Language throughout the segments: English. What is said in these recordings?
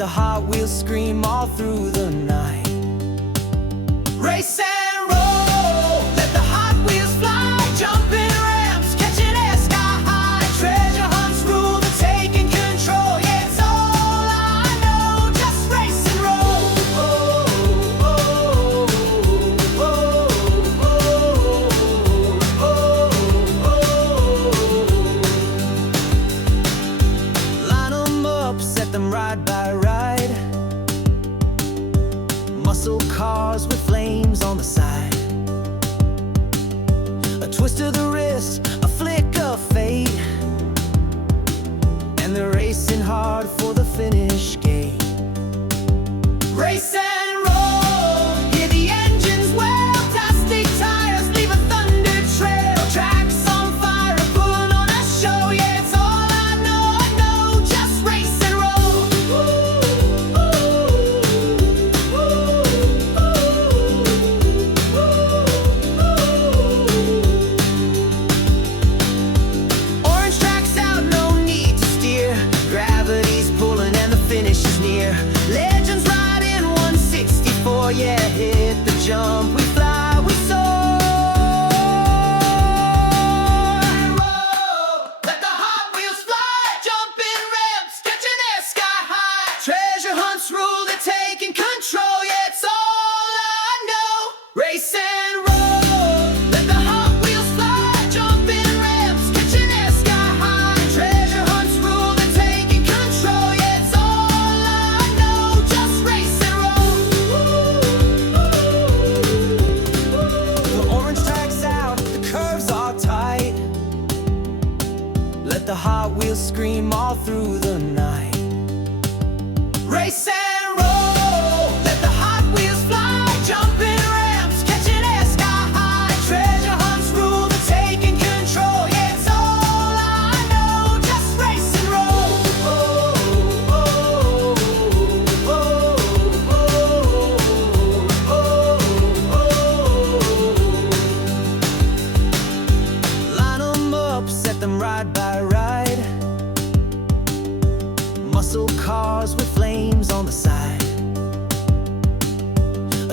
the Hot Wheels scream all through the night. Race and roll, let the Hot Wheels fly, jumping ramps, catching air sky high. Treasure hunts rule the taking control. Yeah, it's all I know, just race and roll. Line 'em up, set them ride by ride. Muscle cars with flames on the side. A twist of the wrist, a flick of fate, and they're racing hard for the finish gate. Race and roll, hear the engines wail. Plastic tires leave a thunder trail. Tracks on fire, pulling on a show. Yeah, it's all I know, just race and roll. Orange tracks out, no need to steer. Gravity's pulling and the finish is near. Legends ride in 164, yeah, hit the jump, we fly, we soar. Let the Hot Wheels fly, jumping ramps, catching air sky high. Treasure hunts rule, they're taking control. Yeah, it's all I know, race and roll. Let the Hot Wheels fly, jumping ramps, catching air sky high. Treasure hunts rule, they're taking control. Yeah, it's all I know, just race and roll. The orange track's out, the curves are tight. Let the Hot Wheels scream all through the night. Race and roll, let the Hot Wheels fly, jumping ramps, catching air sky high. Treasure hunts rule, they're taking control. Yeah, it's all I know, just race and roll. Line 'em up, set them ride by ride. Muscle cars with flames on the side.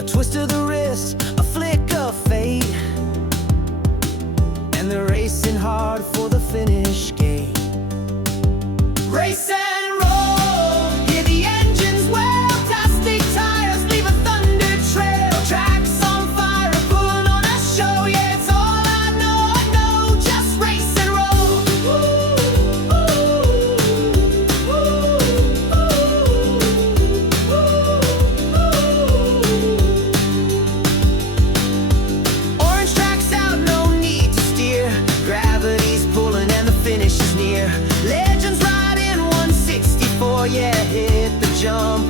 A twist of the wrist, a flick of fate, and they're racing hard for the finish gate. Race and roll, hear the engines wail. Plastic tires leave a thunder trail. Tracks on fire, pulling on a show. Yeah, it's all I know, just race and roll. Orange tracks out, no need to steer. Gravity's pulling and the finish is near. Legends ride in 164, yeah, hit the jump,